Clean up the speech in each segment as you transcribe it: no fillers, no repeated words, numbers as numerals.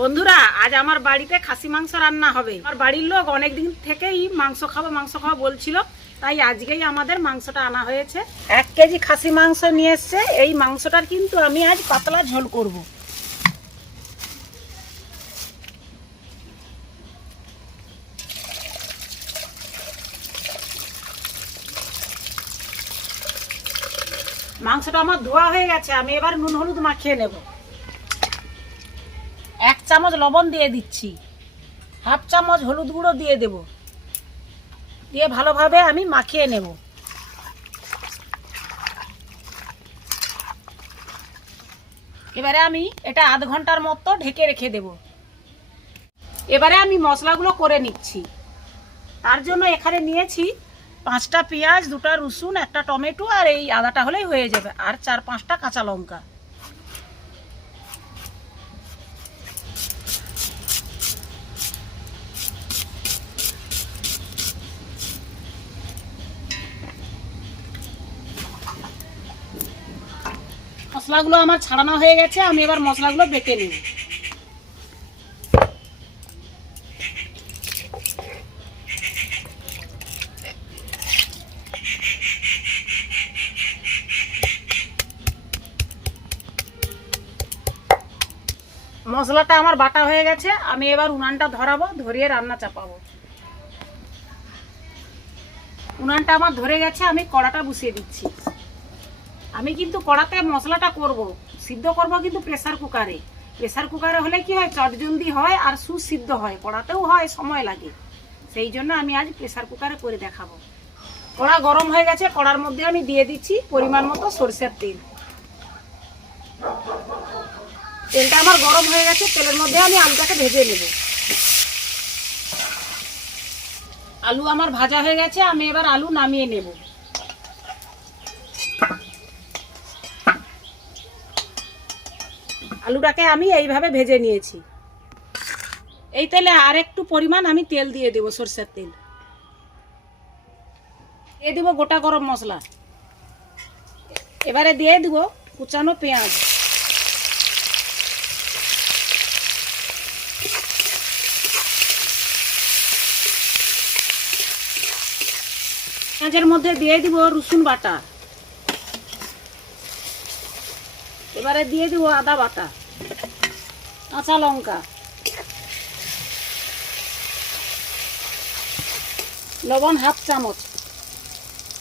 বন্ধুরা, আজ আমার বাড়িতে খাসি মাংস রান্না হবে। আমার বাড়ির লোক অনেক দিন থেকেই মাংস খাবো বলছিল, তাই আজকেই আমাদের মাংসটা আনা হয়েছে। 1 কেজি খাসি মাংস নিয়ে এসছে। এই মাংসটার কিন্তু আমি আজ পাতলা ঝোল করব। মাংসটা আমার ধোয়া হয়ে গেছে, আমি এবার নুন হলুদ মাখিয়ে নেব। 1 চামচ লবণ দিয়ে দিচ্ছি, 1/2 চামচ হলুদ গুঁড়ো দিয়ে দেব, দিয়ে ভালোভাবে আমি মাখিয়ে নেব। এবারে আমি এটা আধ ঘন্টার মতো ঢেকে রেখে দেব। এবারে আমি মশলাগুলো করে নিচ্ছি। তার জন্য এখানে নিয়েছি 5টা পেঁয়াজ, 2টা রসুন, 1টা টমেটো, আর এই আদাটা হলেই হয়ে যাবে, আর 4-5টা কাঁচা লঙ্কা। মশলাগুলো আমার ছাড়ানো হয়ে গেছে, আমি এবার মশলাগুলো বেটে নেব। মশলাটা আমার বাটা হয়ে গেছে, আমি এবার উনানটা ধরাবো, ধরিয়ে রান্না চাপাবো। উনানটা আমার ধরে গেছে, আমি কড়াটা বসিয়ে দিচ্ছি। আমি কিন্তু কড়াতে মশলাটা করব, সিদ্ধ করব কিন্তু প্রেসার কুকারে। প্রেসার কুকারে হলে কি হয়, চটজলদি হয় আর সুসিদ্ধ হয়। কড়াতেও হয়, সময় লাগে, সেই জন্য আমি আজ প্রেসার কুকারে করে দেখাবো। কড়া গরম হয়ে গেছে, কড়ার মধ্যে আমি দিয়ে দিচ্ছি পরিমাণ মতো সরষের তেল। তেলটা আমার গরম হয়ে গেছে, তেলের মধ্যে আমি আলুটাকে ভেজে নেব। আলু আমার ভাজা হয়ে গেছে, আমি এবার আলু নামিয়ে নেব। আলুটাকে আমি এইভাবে ভেজে নিয়েছি। এই তেলে আর একটু পরিমাণ আমি তেল দিয়ে দেব, সরষের তেল দিয়ে দেব, গোটা গরম মশলা। এবারে দিয়ে দেব কুচানো পেঁয়াজ। পেঁয়াজের মধ্যে দিয়ে দিব রসুন বাটা। এবারে দিয়ে দিব আদা বাটা, কাঁচা লঙ্কা, লবণ 1/2 চামচ,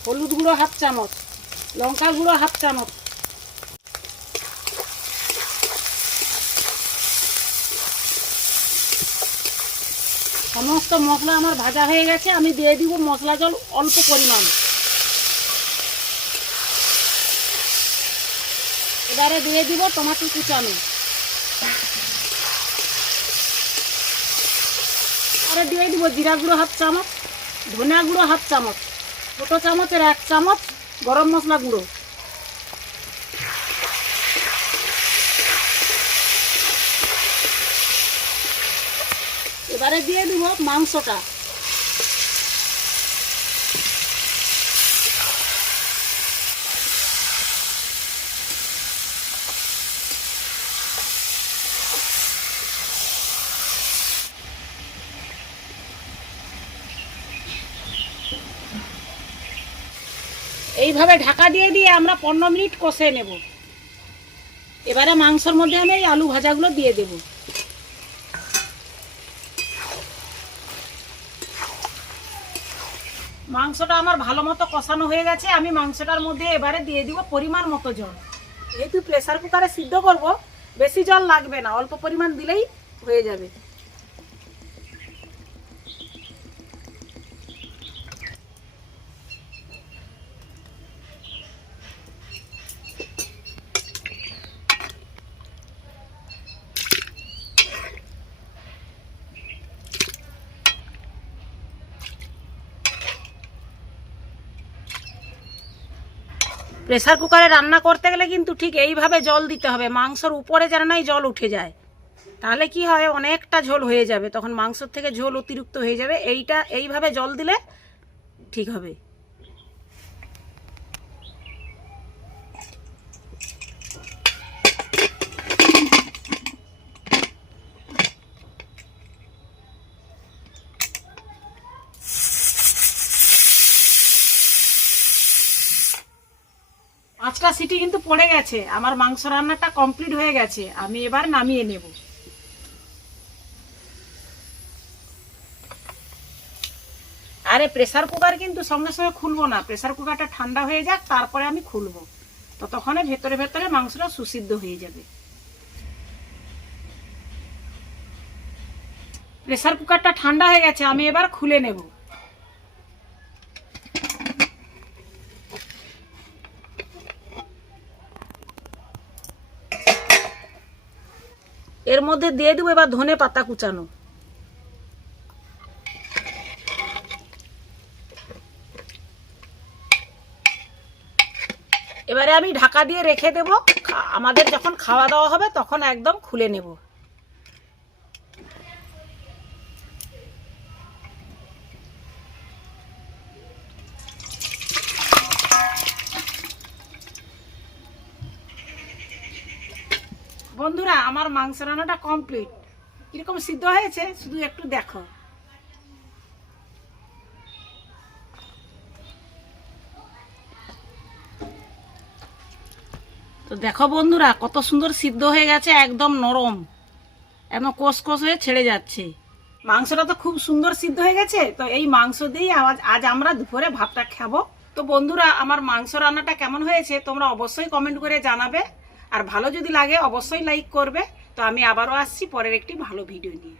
হলুদ গুঁড়ো 1/2 চামচ, লঙ্কা গুঁড়ো 1/2 চামচ। সমস্ত মশলা আমার ভাজা হয়ে গেছে, আমি দিয়ে দিব মশলা জল অল্প পরিমাণ। এবারে দিয়ে দিব টমেটো কুচানো। এবারে দিয়ে দিব জিরা গুঁড়ো 1/2 চামচ, ধনিয়া গুঁড়ো 1/2 চামচ, ছোটো চামচের 1 চামচ গরম মশলা গুঁড়ো। এবারে দিয়ে দিব মাংসটা। এইভাবে ঢাকা দিয়ে দিয়ে আমরা 15 মিনিট কষে নেব। এবারে মাংসের মধ্যে আমি এই আলু ভাজাগুলো দিয়ে দেব। মাংসটা আমার ভালো মতো কষানো হয়ে গেছে, আমি মাংসটার মধ্যে এবারে দিয়ে দিব পরিমাণ মতো জল। যেহেতু প্রেসার কুকারে সিদ্ধ করব, বেশি জল লাগবে না, অল্প পরিমাণ দিলেই হয়ে যাবে। প্রেসার কুকারে রান্না করতে গেলে কিন্তু ঠিক এইভাবে জল দিতে হবে, মাংসর উপরে যেন নাই জল উঠে যায়, তাহলে কি হয়, অনেকটা ঝোল হয়ে যাবে, তখন মাংসর থেকে ঝোল অতিরিক্ত হয়ে যাবে। এইভাবে জল দিলে ঠিক হবে। 5টা সিটি কিন্তু পড়ে গেছে, আমার মাংস রান্নাটা কমপ্লিট হয়ে গেছে। আমি এবার নামিয়ে নেব। আরে প্রেসার কুকার কিন্তু সঙ্গে সঙ্গে খুলবো না, প্রেসার কুকারটা ঠান্ডা হয়ে যাক, তারপরে আমি খুলবো। ততক্ষণে ভেতরে ভেতরে মাংসটা সুসিদ্ধ হয়ে যাবে। প্রেসার কুকারটা ঠান্ডা হয়ে গেছে, আমি এবার খুলে নেব। এর মধ্যে দিয়ে দেবো এবার ধনে পাতা কুচানো। এবারে আমি ঢাকা দিয়ে রেখে দেব, আমাদের যখন খাওয়া দাওয়া হবে তখন একদম খুলে নেব। বন্ধুরা, আমার মাংস রান্নাটা কমপ্লিট। কিরকম সিদ্ধ হয়েছে শুধু একটু দেখো। তো দেখো বন্ধুরা, কত সুন্দর সিদ্ধ হয়ে গেছে, একদম নরম, একদম কষ কষ হয়ে ছেড়ে যাচ্ছে। মাংসটা তো খুব সুন্দর সিদ্ধ হয়ে গেছে। তো এই মাংস দিয়েই আজ আমরা দুপুরে ভাতটা খাবো। তো বন্ধুরা, আমার মাংস রান্নাটা কেমন হয়েছে তোমরা অবশ্যই কমেন্ট করে জানাবে। আর ভালো যদি লাগে অবশ্যই লাইক করবে। তো আমি আবারও আসছি পরের একটি ভালো ভিডিও নিয়ে।